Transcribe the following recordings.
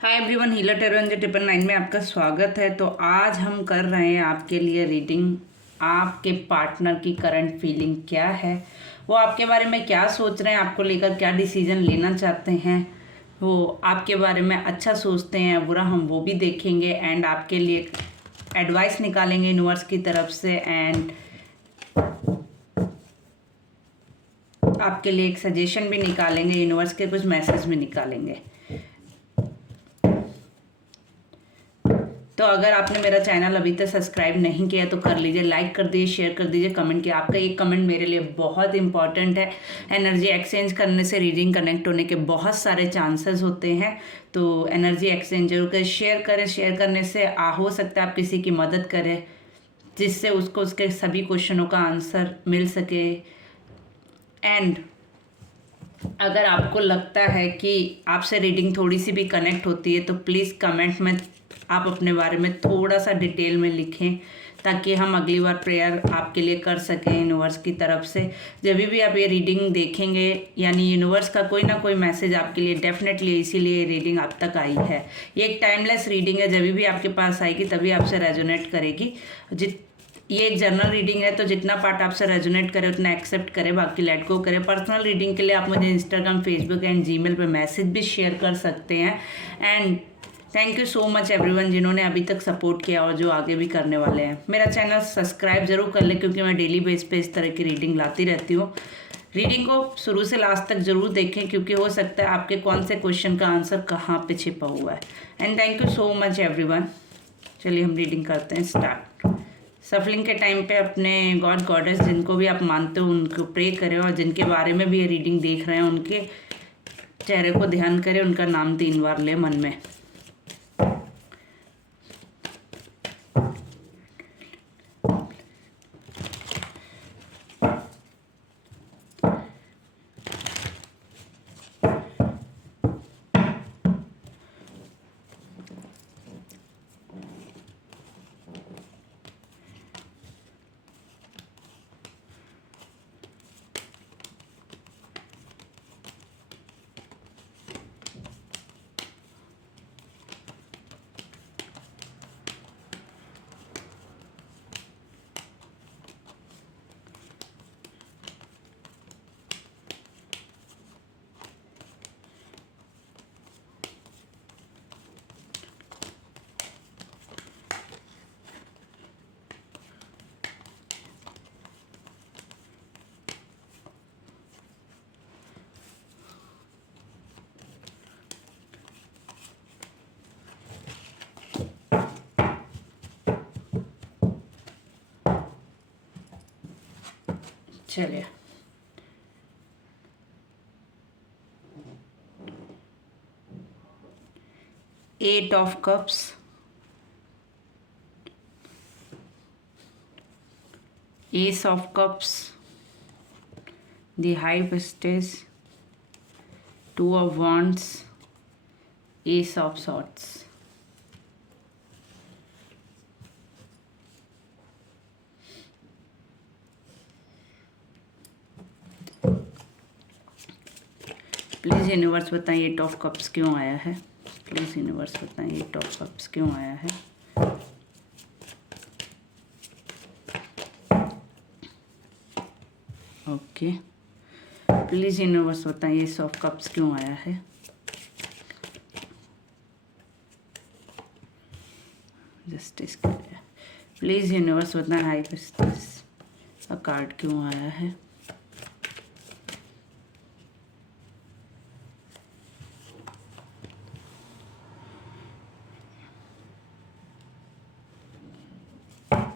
Hi everyone, healer tarot angel 999 में आपका स्वागत है। तो आज हम कर रहे हैं आपके लिए रीडिंग। आपके पार्टनर की करंट फीलिंग क्या है, वो आपके बारे में क्या सोच रहे हैं, आपको लेकर क्या डिसीजन लेना चाहते हैं, वो आपके बारे में अच्छा सोचते हैं या बुरा, हम वो भी देखेंगे एंड आपके लिए एडवाइस निकालेंगे यूनिवर्स की तरफ से एंड आपके लिए एक सजेशन भी निकालेंगे, यूनिवर्स के कुछ मैसेज भी निकालेंगे। तो अगर आपने मेरा चैनल अभी तक सब्सक्राइब नहीं किया तो कर लीजिए, लाइक कर दीजिए, शेयर कर दीजिए, कमेंट किया। आपका एक कमेंट मेरे लिए बहुत इंपॉर्टेंट है। एनर्जी एक्सचेंज करने से रीडिंग कनेक्ट होने के बहुत सारे चांसेस होते हैं, तो एनर्जी एक्सचेंज जरूर करें। शेयर करें, शेयर करने से हो सकता है आप किसी की मदद करें जिससे उसको उसके सभी क्वेश्चनों का आंसर मिल सके। एंड अगर आपको लगता है कि आपसे रीडिंग थोड़ी सी भी कनेक्ट होती है तो प्लीज़ कमेंट में आप अपने बारे में थोड़ा सा डिटेल में लिखें, ताकि हम अगली बार प्रेयर आपके लिए कर सकें यूनिवर्स की तरफ से। जब भी आप ये रीडिंग देखेंगे यानी यूनिवर्स का कोई ना कोई मैसेज आपके लिए डेफिनेटली, इसीलिए रीडिंग आप तक आई है। ये एक टाइमलेस रीडिंग है, जब भी आपके पास आएगी तभी आपसे रेजोनेट करेगी। ये एक जनरल रीडिंग है, तो जितना पार्ट आपसे रेजोनेट करे उतना एक्सेप्ट करे, बाकी लेट गो करे। पर्सनल रीडिंग के लिए आप मुझे इंस्टाग्राम, फेसबुक एंड जीमेल पे मैसेज भी शेयर कर सकते हैं। And thank you so much everyone जिन्होंने अभी तक सपोर्ट किया और जो आगे भी करने वाले हैं। मेरा चैनल सब्सक्राइब जरूर कर लें, क्योंकि मैं डेली बेस पे इस तरह की रीडिंग लाती रहती हूँ। रीडिंग को शुरू से लास्ट तक जरूर देखें, क्योंकि हो सकता है आपके कौन से क्वेश्चन का आंसर कहाँ पे छिपा हुआ है। And thank you so much everyone. चलिए हम रीडिंग करते हैं स्टार्ट। सफलिंग के टाइम पे अपने गॉड गॉडेस जिनको भी आप मानते हो उनको प्रे करें, और जिनके बारे में भी ये रीडिंग देख रहे हैं उनके चेहरे को ध्यान करें, उनका नाम 3 बार ले मन में। चलिए eight of cups, ace of cups, the high priestess, 2 of wands, ace of swords। Please universe बताइए 8 ऑफ कप्स क्यों आया है। प्लीज़ यूनिवर्स बताइए 8 ऑफ कप्स क्यों आया है। ओके, प्लीज़ यूनिवर्स बताइए एस ऑफ कप्स क्यों आया है। जस्टिस के लिए प्लीज़ यूनिवर्स बताएं हाई प्रिस्टेस का कार्ड क्यों आया है।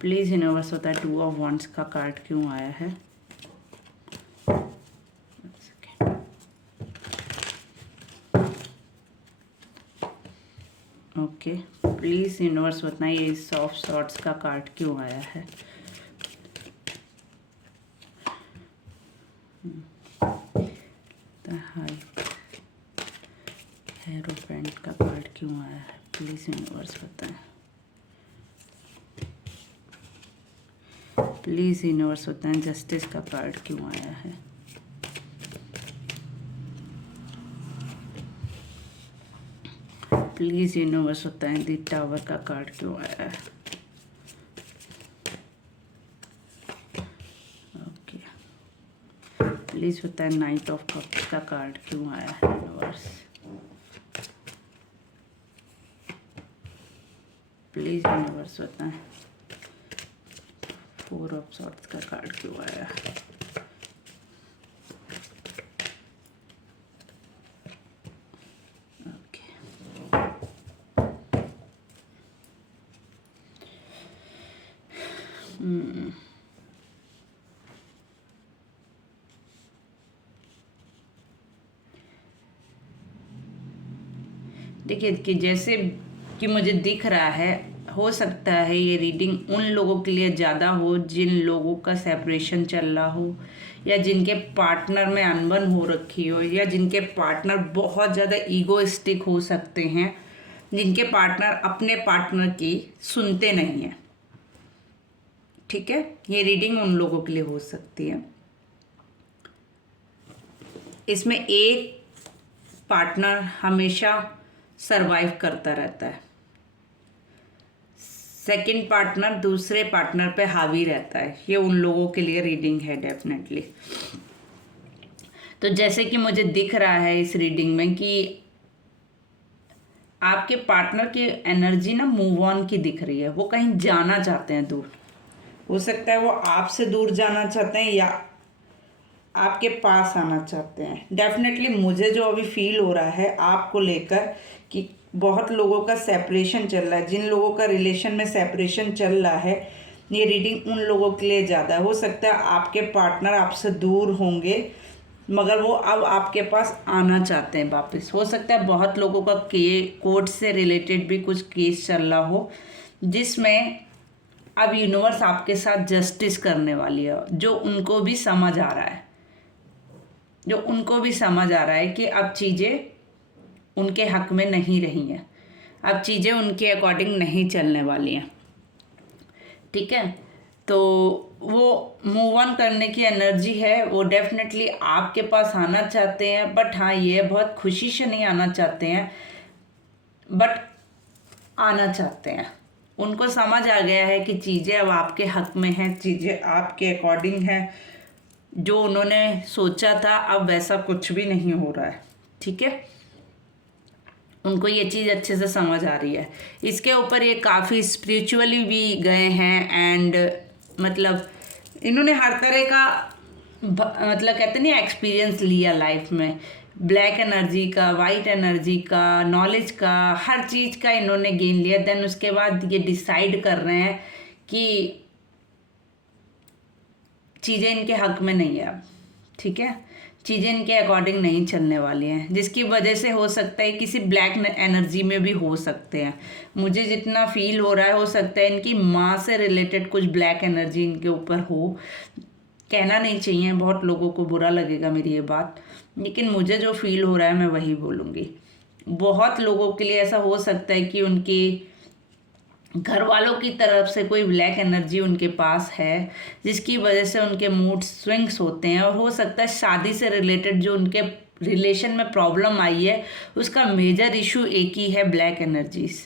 प्लीज़ यूनिवर्स बताएं 2 ऑफ wands का कार्ड क्यों आया है। ओके, प्लीज़ यूनिवर्स बताइए एस ऑफ सॉर्ड्स का कार्ड क्यों आया है। हेरोपेंट का कार्ड क्यों आया है। प्लीज़ यूनिवर्स बताएं। प्लीज़ यूनिवर्स बताएं जस्टिस का कार्ड क्यों आया है। प्लीज़ यूनिवर्स बताएं दी टावर का कार्ड क्यों आया है। ओके, प्लीज़ बताएं नाइट ऑफ कप्स का कार्ड क्यों आया है यूनिवर्स। प्लीज़ यूनिवर्स बताएं 4 ऑफ सॉर्ड्स का कार्ड क्यों आया है। देखिए कि जैसे कि मुझे दिख रहा है, हो सकता है ये रीडिंग उन लोगों के लिए ज़्यादा हो जिन लोगों का सेपरेशन चल रहा हो, या जिनके पार्टनर में अनबन हो रखी हो, या जिनके पार्टनर बहुत ज़्यादा ईगोइस्टिक हो सकते हैं, जिनके पार्टनर अपने पार्टनर की सुनते नहीं हैं। ठीक है, ये रीडिंग उन लोगों के लिए हो सकती है। इसमें एक पार्टनर हमेशा सरवाइव करता रहता है, सेकंड पार्टनर दूसरे पार्टनर पे हावी रहता है। ये उन लोगों के लिए रीडिंग है डेफिनेटली। तो जैसे कि मुझे दिख रहा है इस रीडिंग में कि आपके पार्टनर की एनर्जी ना मूव ऑन की दिख रही है। वो कहीं जाना चाहते हैं दूर, हो सकता है वो आपसे दूर जाना चाहते हैं या आपके पास आना चाहते हैं। डेफिनेटली मुझे जो अभी फील हो रहा है आपको लेकर कि बहुत लोगों का सेपरेशन चल रहा है, जिन लोगों का रिलेशन में सेपरेशन चल रहा है, ये रीडिंग उन लोगों के लिए ज़्यादा है। हो सकता है आपके पार्टनर आपसे दूर होंगे मगर वो अब आपके पास आना चाहते हैं वापस। हो सकता है बहुत लोगों का कोर्ट से रिलेटेड भी कुछ केस चल रहा हो जिसमें अब यूनिवर्स आपके साथ जस्टिस करने वाली है, जो उनको भी समझ आ रहा है, जो उनको भी समझ आ रहा है कि अब चीज़ें उनके हक में नहीं रही हैं, अब चीज़ें उनके अकॉर्डिंग नहीं चलने वाली हैं। ठीक है, तो वो मूव ऑन करने की एनर्जी है, वो डेफिनेटली आपके पास आना चाहते हैं। बट हाँ, ये बहुत खुशी से नहीं आना चाहते हैं, बट आना चाहते हैं। उनको समझ आ गया है कि चीज़ें अब आपके हक में हैं, चीज़ें आपके अकॉर्डिंग हैं। जो उन्होंने सोचा था अब वैसा कुछ भी नहीं हो रहा है। ठीक है, उनको ये चीज़ अच्छे से समझ आ रही है। इसके ऊपर ये काफ़ी स्पिरिचुअली भी गए हैं एंड मतलब इन्होंने हर तरह का मतलब कहते नहीं एक्सपीरियंस लिया लाइफ में, ब्लैक एनर्जी का, वाइट एनर्जी का, नॉलेज का, हर चीज़ का इन्होंने गेन लिया। देन उसके बाद ये डिसाइड कर रहे हैं कि चीज़ें इनके हक में नहीं है अब। ठीक है, चीज़ें इनके अकॉर्डिंग नहीं चलने वाली हैं, जिसकी वजह से हो सकता है किसी ब्लैक एनर्जी में भी हो सकते हैं। मुझे जितना फील हो रहा है, हो सकता है इनकी माँ से रिलेटेड कुछ ब्लैक एनर्जी इनके ऊपर हो। कहना नहीं चाहिए, बहुत लोगों को बुरा लगेगा मेरी ये बात, लेकिन मुझे जो फील हो रहा है मैं वही बोलूँगी। बहुत लोगों के लिए ऐसा हो सकता है कि उनकी घर वालों की तरफ से कोई ब्लैक एनर्जी उनके पास है, जिसकी वजह से उनके मूड स्विंग्स होते हैं। और हो सकता है शादी से रिलेटेड जो उनके रिलेशन में प्रॉब्लम आई है उसका मेजर इशू एक ही है, ब्लैक एनर्जीज।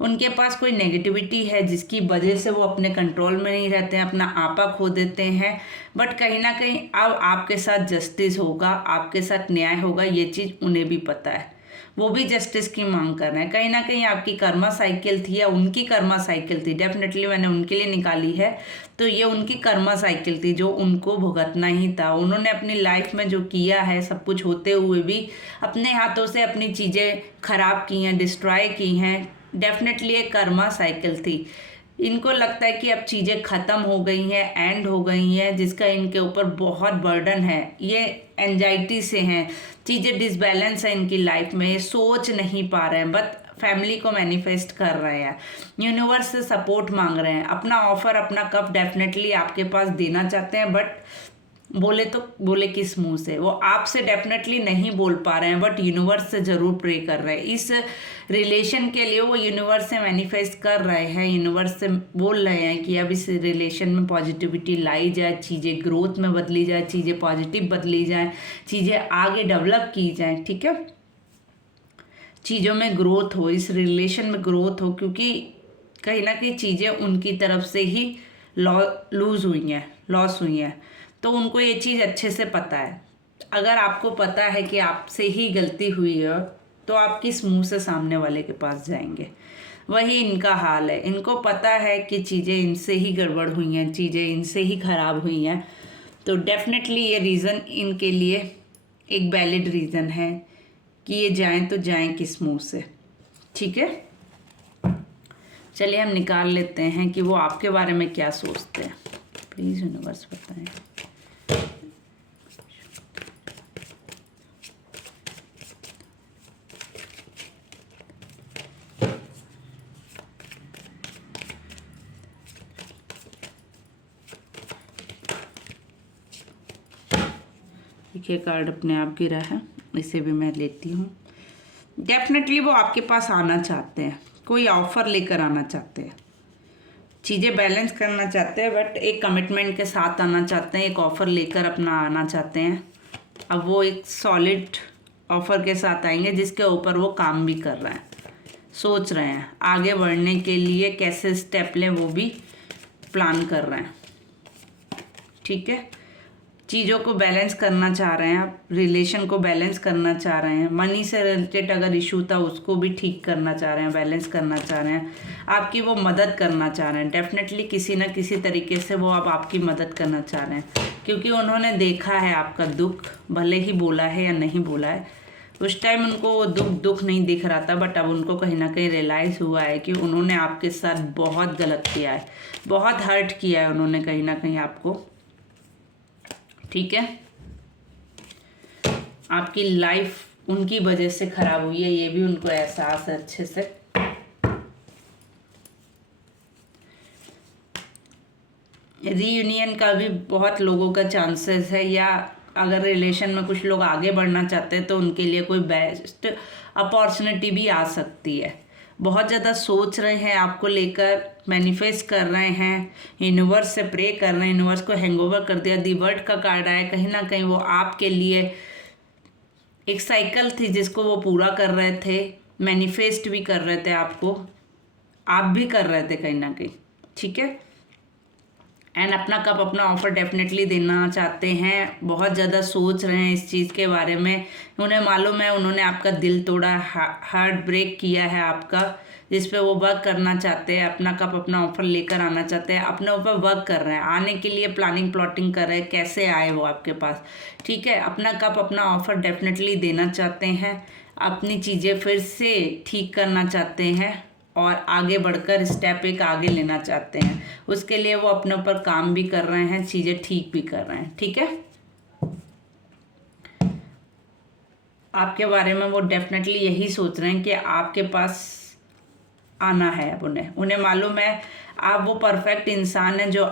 उनके पास कोई नेगेटिविटी है जिसकी वजह से वो अपने कंट्रोल में नहीं रहते हैं, अपना आपा खो देते हैं। बट कहीं ना कहीं अब आपके साथ जस्टिस होगा, आपके साथ न्याय होगा, ये चीज़ उन्हें भी पता है। वो भी जस्टिस की मांग कर रहे हैं। कहीं ना कहीं आपकी कर्मा साइकिल थी या उनकी कर्मा साइकिल थी, डेफिनेटली मैंने उनके लिए निकाली है, तो ये उनकी कर्मा साइकिल थी जो उनको भुगतना ही था। उन्होंने अपनी लाइफ में जो किया है, सब कुछ होते हुए भी अपने हाथों से अपनी चीज़ें खराब की हैं, डिस्ट्रॉय की हैं। डेफिनेटली एक कर्मा साइकिल थी। इनको लगता है कि अब चीज़ें ख़त्म हो गई हैं, एंड हो गई हैं, जिसका इनके ऊपर बहुत बर्डन है। ये एंजाइटी से हैं, चीज़ें डिसबैलेंस है इनकी लाइफ में, ये सोच नहीं पा रहे हैं, बट फैमिली को मैनिफेस्ट कर रहे हैं, यूनिवर्स से सपोर्ट मांग रहे हैं। अपना ऑफर, अपना कप डेफिनेटली आपके पास देना चाहते हैं, बट बोले तो बोले किस मुंह से, वो आपसे डेफिनेटली नहीं बोल पा रहे हैं, बट यूनिवर्स से ज़रूर प्रे कर रहे हैं। इस रिलेशन के लिए वो यूनिवर्स से मैनिफेस्ट कर रहे हैं, यूनिवर्स से बोल रहे हैं कि अब इस रिलेशन में पॉजिटिविटी लाई जाए, चीज़ें ग्रोथ में बदली जाए, चीज़ें पॉजिटिव बदली जाए, चीज़ें आगे डेवलप की जाए। ठीक है, चीज़ों में ग्रोथ हो, इस रिलेशन में ग्रोथ हो, क्योंकि कहीं ना कहीं चीज़ें उनकी तरफ से ही लॉस हुई हैं। तो उनको ये चीज़ अच्छे से पता है। अगर आपको पता है कि आपसे ही गलती हुई है तो आप किस मुंह से सामने वाले के पास जाएंगे? वही इनका हाल है। इनको पता है कि चीज़ें इनसे ही गड़बड़ हुई हैं, चीज़ें इनसे ही खराब हुई हैं। तो डेफिनेटली ये रीज़न इनके लिए एक वैलिड रीज़न है कि ये जाएं तो जाएं किस मुंह से। ठीक है, चलिए हम निकाल लेते हैं कि वो आपके बारे में क्या सोचते हैं। प्लीज़ यूनिवर्स बताएं। ये कार्ड अपने आप गिरा है, इसे भी मैं लेती हूँ। डेफिनेटली वो आपके पास आना चाहते हैं, कोई ऑफर लेकर आना चाहते हैं, चीज़ें बैलेंस करना चाहते हैं, बट एक कमिटमेंट के साथ आना चाहते हैं, एक ऑफ़र लेकर अपना आना चाहते हैं। अब वो एक सॉलिड ऑफ़र के साथ आएंगे जिसके ऊपर वो काम भी कर रहे हैं, सोच रहे हैं आगे बढ़ने के लिए कैसे स्टेप लें, वो भी प्लान कर रहे हैं। ठीक है, चीज़ों को बैलेंस करना चाह रहे हैं आप, रिलेशन को बैलेंस करना चाह रहे हैं, मनी से रिलेटेड अगर इशू था उसको भी ठीक करना चाह रहे हैं, बैलेंस करना चाह रहे हैं, आपकी वो मदद करना चाह रहे हैं। डेफिनेटली किसी ना किसी तरीके से वो अब आपकी मदद करना चाह रहे हैं, क्योंकि उन्होंने देखा है आपका दुख, भले ही बोला है या नहीं बोला है। उस टाइम उनको वो दुख नहीं दिख रहा था, बट अब उनको कहीं ना कहीं रियलाइज़ हुआ है कि उन्होंने आपके साथ बहुत गलत किया है, बहुत हर्ट किया है उन्होंने कहीं ना कहीं आपको। ठीक है, आपकी लाइफ उनकी वजह से खराब हुई है, ये भी उनको एहसास है अच्छे से। रीयूनियन का भी बहुत लोगों का चांसेस है, या अगर रिलेशन में कुछ लोग आगे बढ़ना चाहते हैं तो उनके लिए कोई बेस्ट अपॉर्चुनिटी भी आ सकती है। बहुत ज़्यादा सोच रहे हैं आपको लेकर, मैनिफेस्ट कर रहे हैं, यूनिवर्स से प्रे कर रहे हैं, यूनिवर्स को हैंगओवर कर दिया। दी वर्ल्ड का कार्ड आया, कहीं ना कहीं वो आपके लिए एक साइकिल थी जिसको वो पूरा कर रहे थे, मैनिफेस्ट भी कर रहे थे आपको, आप भी कर रहे थे कहीं ना कहीं। ठीक है, एंड अपना कप अपना ऑफर डेफिनेटली देना चाहते हैं, बहुत ज़्यादा सोच रहे हैं इस चीज़ के बारे में। उन्हें मालूम है उन्होंने आपका दिल तोड़ा, हार्ट ब्रेक किया है आपका, जिस पे वो वर्क करना चाहते हैं, अपना कप अपना ऑफर लेकर आना चाहते हैं, अपने ऊपर वर्क कर रहे हैं, आने के लिए प्लानिंग प्लॉटिंग कर रहे हैं कैसे आए वो आपके पास। ठीक है, अपना कप अपना ऑफर डेफिनेटली देना चाहते हैं, अपनी चीज़ें फिर से ठीक करना चाहते हैं और आगे बढ़कर स्टेप एक आगे लेना चाहते हैं। उसके लिए वो अपने ऊपर काम भी कर रहे हैं, चीज़ें ठीक भी कर रहे हैं। ठीक है, आपके बारे में वो डेफिनेटली यही सोच रहे हैं कि आपके पास आना है। अब उन्हें मालूम है आप वो परफेक्ट इंसान हैं, जो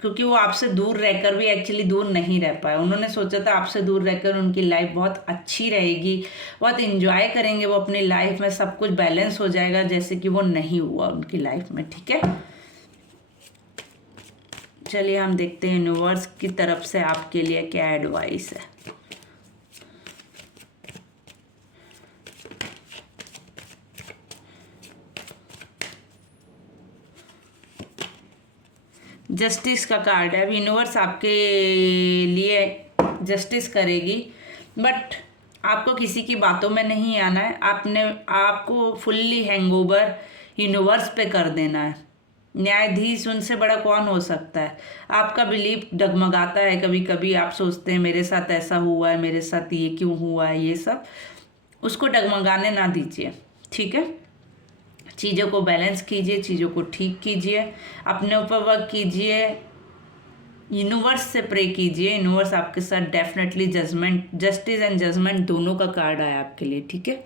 क्योंकि वो आपसे दूर रहकर भी एक्चुअली दूर नहीं रह पाए। उन्होंने सोचा था आपसे दूर रहकर उनकी लाइफ बहुत अच्छी रहेगी, बहुत इंजॉय करेंगे वो अपनी लाइफ में, सब कुछ बैलेंस हो जाएगा, जैसे कि वो नहीं हुआ उनकी लाइफ में। ठीक है, चलिए हम देखते हैं यूनिवर्स की तरफ से आपके लिए क्या एडवाइस है। जस्टिस का कार्ड है। अब यूनिवर्स आपके लिए जस्टिस करेगी, बट आपको किसी की बातों में नहीं आना है। आपको फुल्ली हैंगओवर यूनिवर्स पे कर देना है। न्यायाधीश उनसे बड़ा कौन हो सकता है। आपका बिलीफ डगमगाता है कभी कभी, आप सोचते हैं मेरे साथ ऐसा हुआ है, मेरे साथ ये क्यों हुआ है, ये सब उसको डगमगाने ना दीजिए। ठीक है, चीज़ों को बैलेंस कीजिए, चीज़ों को ठीक कीजिए, अपने ऊपर वर्क कीजिए, यूनिवर्स से प्रे कीजिए। यूनिवर्स आपके साथ डेफिनेटली जस्टिस एंड जजमेंट दोनों का कार्ड आया आपके लिए। ठीक है।